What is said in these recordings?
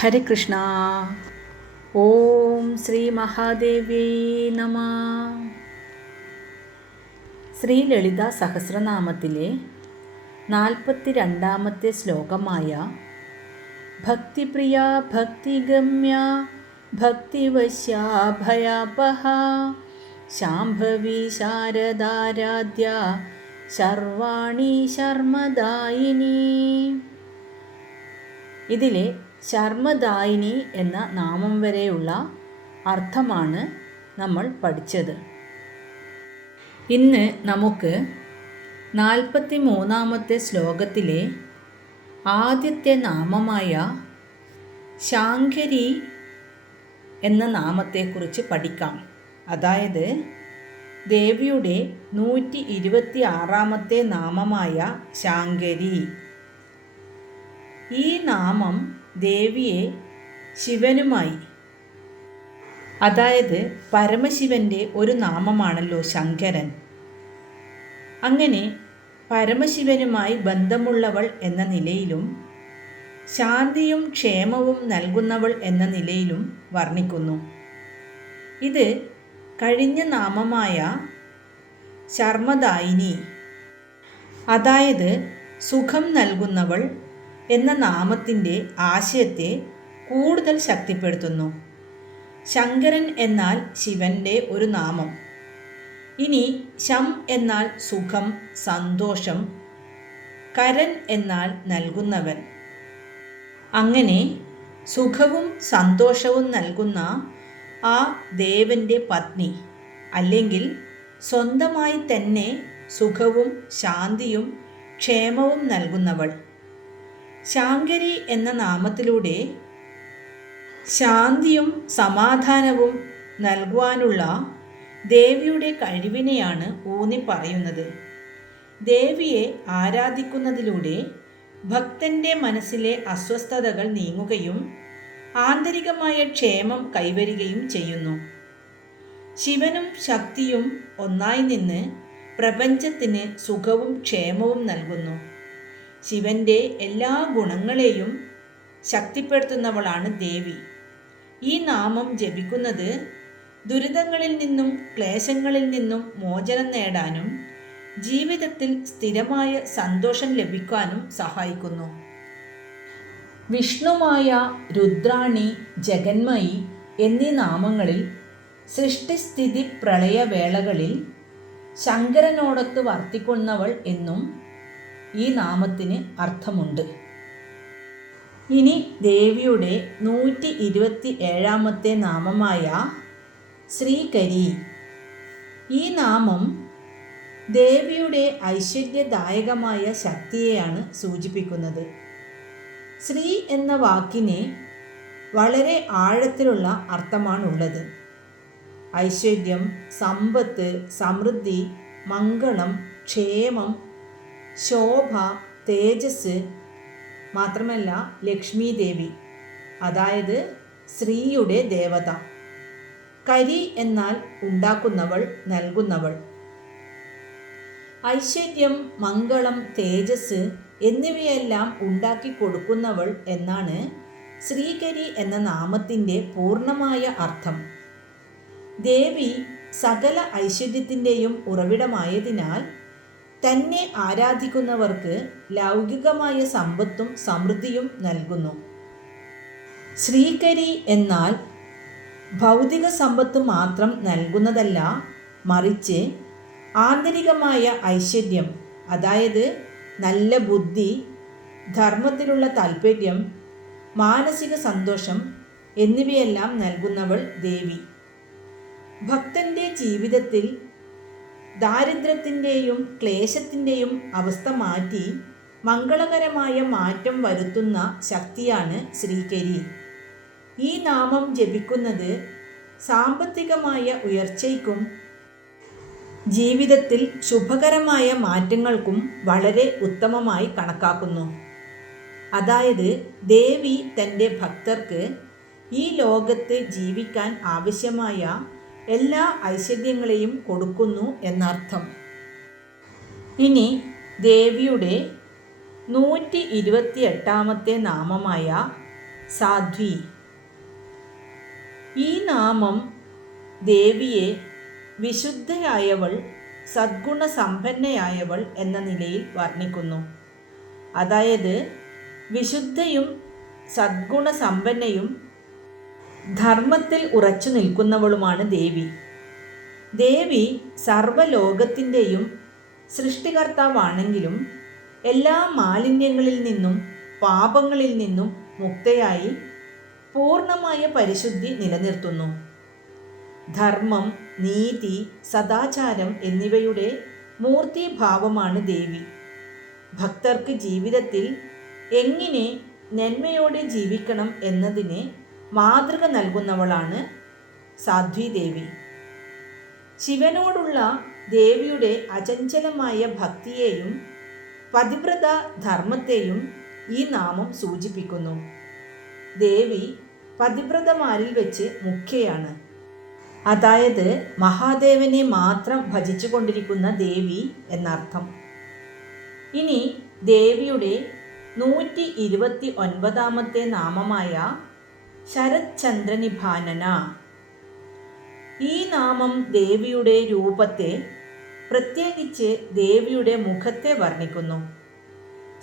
ഹരേ കൃഷ്ണ. ഓം ശ്രീ മഹാദേവ്യൈ നമഃ. ശ്രീ ലളിതാ സഹസ്രനാമത്തിലെ 42-ാമത്തെ ശ്ലോകമായ ഭക്തിപ്രിയ ഭക്തിഗമ്യ ഭക്തിവശ്യാ ഭയാപഹ ശാംഭവി ശാരദാരാധ്യ ശർവാണി ശർമ്മദായിനി. ഇതിലെ ശർമ്മദായിനി എന്ന നാമം വരെയുള്ള അർത്ഥമാണ് നമ്മൾ പഠിച്ചത്. ഇന്ന് നമുക്ക് 43-ാമത്തെ ശ്ലോകത്തിലെ ആദ്യത്തെ നാമമായ ശാങ്കരി എന്ന നാമത്തെക്കുറിച്ച് പഠിക്കാം. അതായത് ദേവിയുടെ 126-ാമത്തെ നാമമായ ശാങ്കരി. ഈ നാമം ദേവിയെ ശിവനുമായി, അതായത് പരമശിവൻ്റെ ഒരു നാമമാണല്ലോ ശങ്കരൻ. അങ്ങനെ പരമശിവനുമായി ബന്ധമുള്ളവൾ എന്ന നിലയിലും ശാന്തിയും ക്ഷേമവും നൽകുന്നവൾ എന്ന നിലയിലും വർണ്ണിക്കുന്നു. ഇത് കഴിഞ്ഞ നാമമായ ശർമ്മദായിനി, അതായത് സുഖം നൽകുന്നവൾ എന്ന നാമത്തിൻ്റെ ആശയത്തെ കൂടുതൽ ശക്തിപ്പെടുത്തുന്നു. ശങ്കരൻ എന്നാൽ ശിവൻ്റെ ഒരു നാമം. ഇനി ശം എന്നാൽ സുഖം, സന്തോഷം, കരൻ എന്നാൽ നൽകുന്നവൻ. അങ്ങനെ സുഖവും സന്തോഷവും നൽകുന്ന ആ ദേവൻ്റെ പത്നി, അല്ലെങ്കിൽ സ്വന്തമായി തന്നെ സുഖവും ശാന്തിയും ക്ഷേമവും നൽകുന്നവൾ. ശാങ്കരി എന്ന നാമത്തിലൂടെ ശാന്തിയും സമാധാനവും നൽകുവാനുള്ള ദേവിയുടെ കഴിവിനെയാണ് ഊന്നി പറയുന്നത്. ദേവിയെ ആരാധിക്കുന്നതിലൂടെ ഭക്തൻ്റെ മനസ്സിലെ അസ്വസ്ഥതകൾ നീങ്ങുകയും ആന്തരികമായ ക്ഷേമം കൈവരികയും ചെയ്യുന്നു. ശിവനും ശക്തിയും ഒന്നായി നിന്ന് പ്രപഞ്ചത്തിന് സുഖവും ക്ഷേമവും നൽകുന്നു. ശിവൻ്റെ എല്ലാ ഗുണങ്ങളെയും ശക്തിപ്പെടുത്തുന്നവളാണ് ദേവി. ഈ നാമം ജപിക്കുന്നത് ദുരിതങ്ങളിൽ നിന്നും ക്ലേശങ്ങളിൽ നിന്നും മോചനം നേടാനും ജീവിതത്തിൽ സ്ഥിരമായ സന്തോഷം ലഭിക്കാനും സഹായിക്കുന്നു. വിഷ്ണുമായ, രുദ്രാണി, ജഗന്മയി എന്നീ നാമങ്ങളിൽ സൃഷ്ടിസ്ഥിതി പ്രളയവേളകളിൽ ശങ്കരനോടൊത്ത് വർത്തിക്കുന്നവൾ എന്നും ഈ നാമത്തിന് അർത്ഥമുണ്ട്. ഇനി ദേവിയുടെ 127-ാമത്തെ നാമമായ ശ്രീകരി. ഈ നാമം ദേവിയുടെ ഐശ്വര്യദായകമായ ശക്തിയെയാണ് സൂചിപ്പിക്കുന്നത്. ശ്രീ എന്ന വാക്കിന് വളരെ ആഴത്തിലുള്ള അർത്ഥമാണുള്ളത്. ഐശ്വര്യം, സമ്പത്ത്, സമൃദ്ധി, മംഗളം, ക്ഷേമം, ശോഭ, തേജസ്, മാത്രമല്ല ലക്ഷ്മി ദേവി, അതായത് ശ്രീയുടെ ദേവത. കരി എന്നാൽ ഉണ്ടാക്കുന്നവൾ, നൽകുന്നവൾ. ഐശ്വര്യം, മംഗളം, തേജസ് എന്നിവയെല്ലാം ഉണ്ടാക്കി കൊടുക്കുന്നവൾ എന്നാണ് ശ്രീകരി എന്ന നാമത്തിൻ്റെ പൂർണ്ണമായ അർത്ഥം. ദേവി സകല ഐശ്വര്യത്തിൻ്റെയും ഉറവിടമായതിനാൽ തന്നെ ആരാധിക്കുന്നവർക്ക് ലൗകികമായ സമ്പത്തും സമൃദ്ധിയും നൽകുന്നു. ശ്രീകരി എന്നാൽ ഭൗതിക സമ്പത്ത് മാത്രം നൽകുന്നതല്ല, മറിച്ച് ആന്തരികമായ ഐശ്വര്യം, അതായത് നല്ല ബുദ്ധി, ധർമ്മത്തിലുള്ള താൽപ്പര്യം, മാനസിക സന്തോഷം എന്നിവയെല്ലാം നൽകുന്നവൾ ദേവി. ഭക്തൻ്റെ ജീവിതത്തിൽ ദാരിദ്ര്യത്തിൻ്റെയും ക്ലേശത്തിൻ്റെയും അവസ്ഥ മാറ്റി മംഗളകരമായ മാറ്റം വരുത്തുന്ന ശക്തിയാണ് ശ്രീകരി. ഈ നാമം ജപിക്കുന്നത് സാമ്പത്തികമായ ഉയർച്ചയ്ക്കും ജീവിതത്തിൽ ശുഭകരമായ മാറ്റങ്ങൾക്കും വളരെ ഉത്തമമായി കണക്കാക്കുന്നു. അതായത് ദേവി തൻ്റെ ഭക്തർക്ക് ഈ ലോകത്ത് ജീവിക്കാൻ ആവശ്യമായ എല്ലാ ഐശ്വര്യങ്ങളെയും കൊടുക്കുന്നു എന്നർത്ഥം. ഇനി ദേവിയുടെ 128-ാമത്തെ നാമമായ സാധ്വി. ഈ നാമം ദേവിയെ വിശുദ്ധയായവൾ, സദ്ഗുണസമ്പന്നയായവൾ എന്ന നിലയിൽ വർണ്ണിക്കുന്നു. അതായത് വിശുദ്ധയും സദ്ഗുണസമ്പന്നയും ധർമ്മത്തിൽ ഉറച്ചു നിൽക്കുന്നവളുമാണ് ദേവി. ദേവി സർവ്വലോകത്തിൻ്റെയും സൃഷ്ടികർത്താവാണെങ്കിലും എല്ലാ മാലിന്യങ്ങളിൽ നിന്നും പാപങ്ങളിൽ നിന്നും മുക്തയായി പൂർണ്ണമായ പരിശുദ്ധി നിലനിർത്തുന്നു. ധർമ്മം, നീതി, സദാചാരം എന്നിവയുടെ മൂർത്തിഭാവമാണ് ദേവി. ഭക്തർക്ക് ജീവിതത്തിൽ എങ്ങനെ നന്മയോടെ ജീവിക്കണം എന്നതിന് മാതൃക നൽകുന്നവളാണ് സാധ്വി ദേവി. ശിവനോടുള്ള ദേവിയുടെ അചഞ്ചലമായ ഭക്തിയെയും പതിവ്രത ധർമ്മത്തെയും ഈ നാമം സൂചിപ്പിക്കുന്നു. ദേവി പതിവ്രതമാരിൽ വെച്ച് മുഖ്യയാണ്. അതായത് മഹാദേവനെ മാത്രം ഭജിച്ചുകൊണ്ടിരിക്കുന്ന ദേവി എന്നർത്ഥം. ഇനി ദേവിയുടെ 129 നാമമായ ശരത്ചന്ദ്രനിഭാനന. ഈ നാമം ദേവിയുടെ രൂപത്തെ, പ്രത്യേകിച്ച് ദേവിയുടെ മുഖത്തെ വർണ്ണിക്കുന്നു.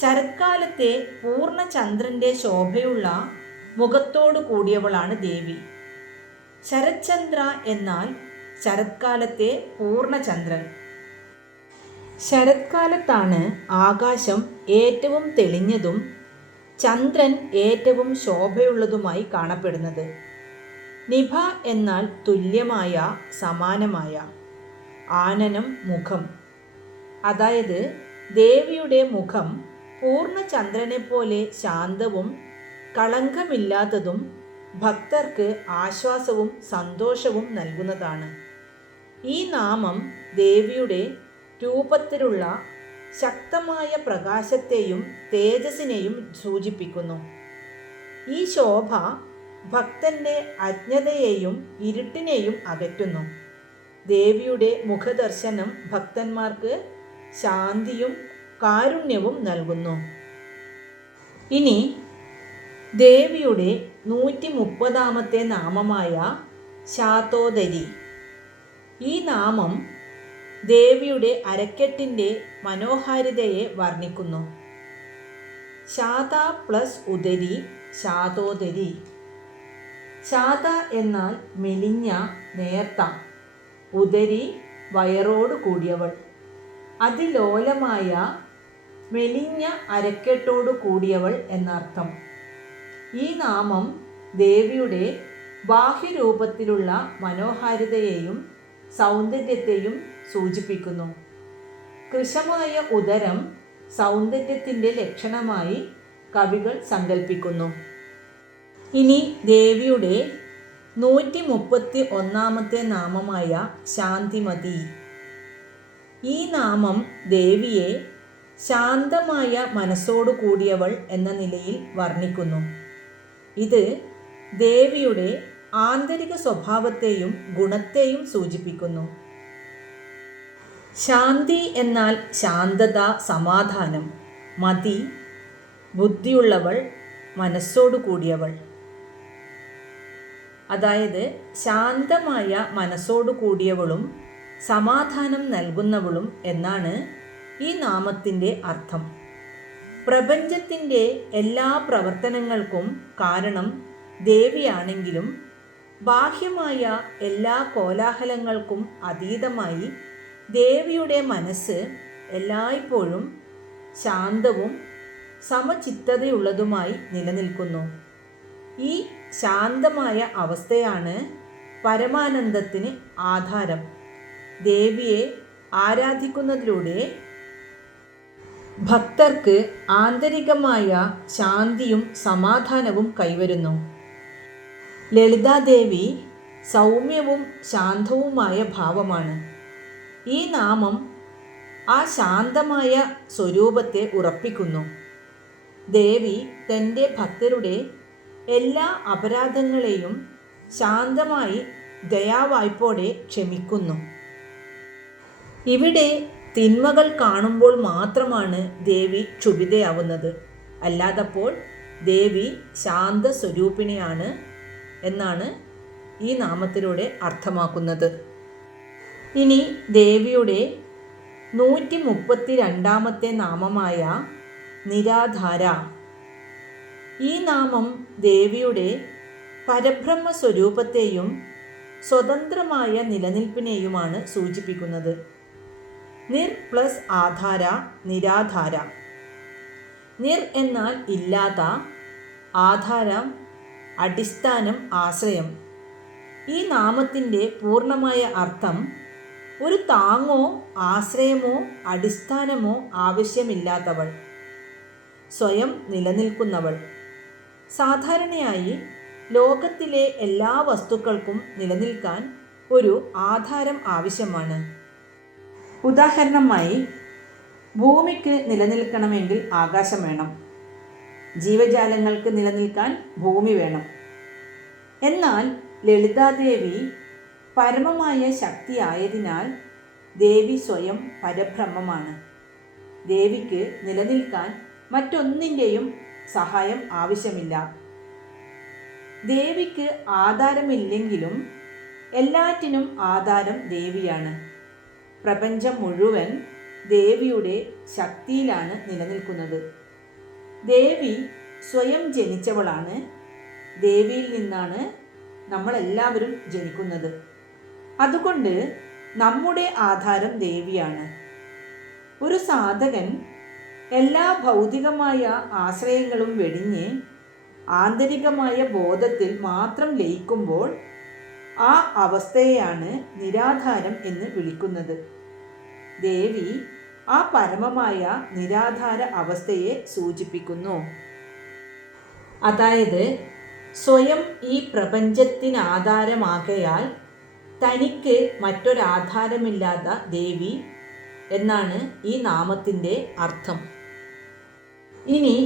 ശരത്കാലത്തെ പൂർണ്ണചന്ദ്രൻ്റെ ശോഭയുള്ള മുഖത്തോടു കൂടിയവളാണ് ദേവി. ശരത്ചന്ദ്ര എന്നാൽ ശരത്കാലത്തെ പൂർണ്ണചന്ദ്രൻ. ശരത്കാലത്താണ് ആകാശം ഏറ്റവും തെളിഞ്ഞതും ചന്ദ്രൻ ഏറ്റവും ശോഭയുള്ളതുമായി കാണപ്പെടുന്നത്. നിഭ എന്നാൽ തുല്യമായ, സമാനമായ. ആനനം മുഖം. അതായത് ദേവിയുടെ മുഖം പൂർണ്ണചന്ദ്രനെപ്പോലെ ശാന്തവും കളങ്കമില്ലാത്തതും ഭക്തർക്ക് ആശ്വാസവും സന്തോഷവും നൽകുന്നതാണ്. ഈ നാമം ദേവിയുടെ രൂപത്തിലുള്ള ശക്തമായ പ്രകാശത്തെയും തേജസ്സിനെയും സൂചിപ്പിക്കുന്നു. ഈ ശോഭ ഭക്തന്റെ അജ്ഞതയെയും ഇരുട്ടിനെയും അകറ്റുന്നു. ദേവിയുടെ മുഖദർശനം ഭക്തന്മാർക്ക് ശാന്തിയും കാരുണ്യവും നൽകുന്നു. ഇനി ദേവിയുടെ 130 നാമമായ ശാതോദരി. ഈ നാമം ദേവിയുടെ അരക്കെട്ടിൻ്റെ മനോഹാരിതയെ വർണ്ണിക്കുന്നു. ശാത പ്ലസ് ഉദരി, ശാതോദരി. ശാത എന്നാൽ മെലിഞ്ഞ, നേർത്ത. ഉദരി വയറോട് കൂടിയവൾ. അതിലോലമായ മെലിഞ്ഞ അരക്കെട്ടോടു കൂടിയവൾ എന്നർത്ഥം. ഈ നാമം ദേവിയുടെ ബാഹ്യരൂപത്തിലുള്ള മനോഹാരിതയെയും സൗന്ദര്യത്തെയും സൂചിപ്പിക്കുന്നു. കൃശമായ ഉദരം സൗന്ദര്യത്തിൻ്റെ ലക്ഷണമായി കവികൾ സങ്കല്പിക്കുന്നു. ഇനി ദേവിയുടെ 131 നാമമായ ശാന്തിമതി. ഈ നാമം ദേവിയെ ശാന്തമായ മനസ്സോടു കൂടിയവൾ എന്ന നിലയിൽ വർണ്ണിക്കുന്നു. ഇത് ദേവിയുടെ ആന്തരിക സ്വഭാവത്തെയും ഗുണത്തെയും സൂചിപ്പിക്കുന്നു. ശാന്തി എന്നാൽ ശാന്തത, സമാധാനം. മതി ബുദ്ധിയുള്ളവൾ, മനസ്സോടു കൂടിയവൾ. അതായത് ശാന്തമായ മനസ്സോടു കൂടിയവളും സമാധാനം നൽകുന്നവളും എന്നാണ് ഈ നാമത്തിൻ്റെ അർത്ഥം. പ്രപഞ്ചത്തിൻ്റെ എല്ലാ പ്രവർത്തനങ്ങൾക്കും കാരണം ദേവിയാണെങ്കിലും ബാഹ്യമായ എല്ലാ കോലാഹലങ്ങൾക്കും അതീതമായി ദേവിയുടെ മനസ്സ് എല്ലായ്പ്പോഴും ശാന്തവും സമചിത്തതയുള്ളതുമായി നിലനിൽക്കുന്നു. ഈ ശാന്തമായ അവസ്ഥയാണ് പരമാനന്ദത്തിന് ആധാരം. ദേവിയെ ആരാധിക്കുന്നതിലൂടെ ഭക്തർക്ക് ആന്തരികമായ ശാന്തിയും സമാധാനവും കൈവരുന്നു. ലളിതാദേവി സൗമ്യവും ശാന്തവുമായ ഭാവമാണ്. ഈ നാമം ആ ശാന്തമായ സ്വരൂപത്തെ ഉറപ്പിക്കുന്നു. ദേവി തൻ്റെ ഭക്തരുടെ എല്ലാ അപരാധങ്ങളെയും ശാന്തമായി ദയാവായ്പോടെ ക്ഷമിക്കുന്നു. ഇവിടെ തിന്മകൾ കാണുമ്പോൾ മാത്രമാണ് ദേവി ക്ഷുഭിതയാവുന്നത്. അല്ലാതപ്പോൾ ദേവി ശാന്തസ്വരൂപിണിയാണ് എന്നാണ് ഈ നാമത്തിലൂടെ അർത്ഥമാക്കുന്നത്. ഇനി ദേവിയുടെ 132 നാമമായ നിരാധാര. ഈ നാമം ദേവിയുടെ പരബ്രഹ്മ സ്വരൂപത്തെയും സ്വതന്ത്രമായ നിലനിൽപ്പിനെയുമാണ് സൂചിപ്പിക്കുന്നത്. നിർ പ്ലസ് ആധാര, നിരാധാര. നിർ എന്നാൽ ഇല്ലാത്ത, ആധാരം അടിസ്ഥാനം, ആശ്രയം. ഈ നാമത്തിൻ്റെ പൂർണ്ണമായ അർത്ഥം ഒരു താങ്ങോ ആശ്രയമോ അടിസ്ഥാനമോ ആവശ്യമില്ലാത്തവൾ, സ്വയം നിലനിൽക്കുന്നവൾ. സാധാരണയായി ലോകത്തിലെ എല്ലാ വസ്തുക്കൾക്കും നിലനിൽക്കാൻ ഒരു ആധാരം ആവശ്യമാണ്. ഉദാഹരണമായി, ഭൂമിക്ക് നിലനിൽക്കണമെങ്കിൽ ആകാശം വേണം. ജീവജാലങ്ങൾക്ക് നിലനിൽക്കാൻ ഭൂമി വേണം. എന്നാൽ ലളിതാദേവി പരമമായ ശക്തിയായതിനാൽ ദേവി സ്വയം പരബ്രഹ്മമാണ്. ദേവിക്ക് നിലനിൽക്കാൻ മറ്റൊന്നിൻ്റെയും സഹായം ആവശ്യമില്ല. ദേവിക്ക് ആധാരമില്ലെങ്കിലും എല്ലാറ്റിനും ആധാരം ദേവിയാണ്. പ്രപഞ്ചം മുഴുവൻ ദേവിയുടെ ശക്തിയിലാണ് നിലനിൽക്കുന്നത്. ദേവി സ്വയം ജനിച്ചവളാണ്. ദേവിയിൽ നിന്നാണ് നമ്മളെല്ലാവരും ജനിക്കുന്നത്. അതുകൊണ്ട് നമ്മുടെ ആധാരം ദേവിയാണ്. ഒരു സാധകൻ എല്ലാ ഭൗതികമായ ആശ്രയങ്ങളും വെടിഞ്ഞ് ആന്തരികമായ ബോധത്തിൽ മാത്രം ലയിക്കുമ്പോൾ ആ അവസ്ഥയെയാണ് നിരാധാരം എന്ന് വിളിക്കുന്നത്. ദേവി ആ പരമമായ നിരാധാര അവസ്ഥയെ സൂചിപ്പിക്കുന്നു. അതായത് സ്വയം ഈ പ്രപഞ്ചത്തിനാധാരമാകയാൽ തനിക്ക് മറ്റൊരാധാരമില്ലാത്ത ദേവി എന്നാണ് ഈ നാമത്തിൻ്റെ അർത്ഥം. ഇനി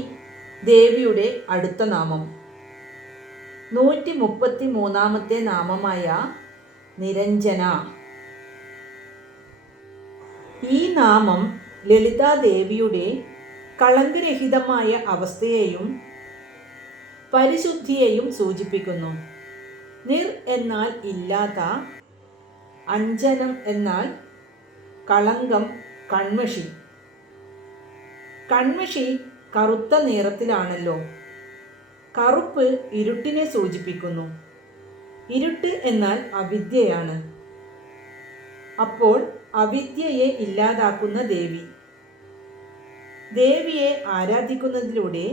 ദേവിയുടെ അടുത്ത നാമം 133 നാമമായ നിരഞ്ജന. ഈ നാമം ലളിതാദേവിയുടെ കളങ്കരഹിതമായ അവസ്ഥയെയും പരിശുദ്ധിയെയും സൂചിപ്പിക്കുന്നു. നിർ എന്നാൽ ഇല്ലാത്ത, അഞ്ജനം എന്നാൽ കളങ്കം, കൺമഷി. കൺമഷി കറുത്ത നിറത്തിലാണല്ലോ. കറുപ്പ് ഇരുട്ടിനെ സൂചിപ്പിക്കുന്നു. ഇരുട്ട് എന്നാൽ അവിദ്യയാണ്. അപ്പോൾ അവിദ്യയെ ഇല്ലാതാക്കുന്ന ദേവി. ദേവിയെ ആരാധിക്കുന്നതിലൂടെ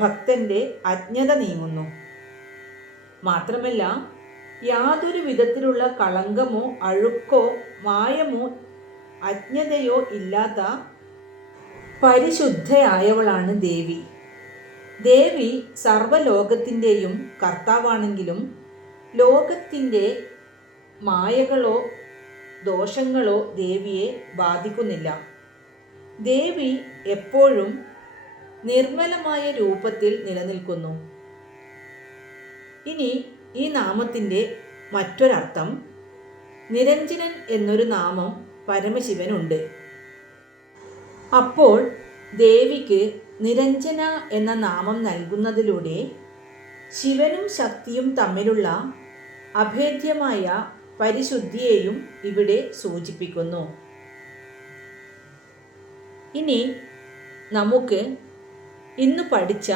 ഭക്തന്റെ അജ്ഞത നീങ്ങുന്നു. മാത്രമല്ല, യാതൊരു വിധത്തിലുള്ള കളങ്കമോ അഴുക്കോ മായമോ അജ്ഞതയോ ഇല്ലാത്ത പരിശുദ്ധയായവളാണ് ദേവി. ദേവി സർവ്വലോകത്തിൻ്റെയും കർത്താവാണെങ്കിലും ലോകത്തിൻ്റെ മായകളോ ദോഷങ്ങളോ ദേവിയെ ബാധിക്കുന്നില്ല. ദേവി എപ്പോഴും നിർമ്മലമായ രൂപത്തിൽ നിലനിൽക്കുന്നു. ഇനി ഈ നാമത്തിൻ്റെ മറ്റൊരർത്ഥം, നിരഞ്ജനൻ എന്നൊരു നാമം പരമശിവനുണ്ട്. അപ്പോൾ ദേവിക്ക് നിരഞ്ജന എന്ന നാമം നൽകുന്നതിലൂടെ ശിവനും ശക്തിയും തമ്മിലുള്ള അഭേദ്യമായ പരിശുദ്ധിയെയും ഇവിടെ സൂചിപ്പിക്കുന്നു. ഇനി നമുക്ക് ഇന്ന് പഠിച്ച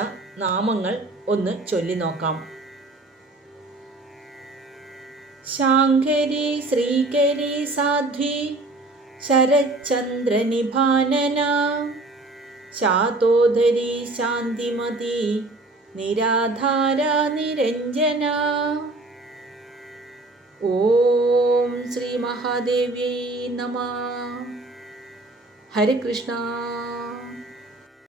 നാമങ്ങൾ ഒന്ന് ചൊല്ലി നോക്കാം. ശാങ്കരി ശ്രീകരി സാധ്വി ശരചന്ദ്രനിഭാനന ശാതോദരി ശാന്തിമതി നിരാധാര നിരഞ്ജന. ഓം ശ്രീ മഹാദേവ്യൈ നമഃ. ഹരേ കൃഷ്ണ.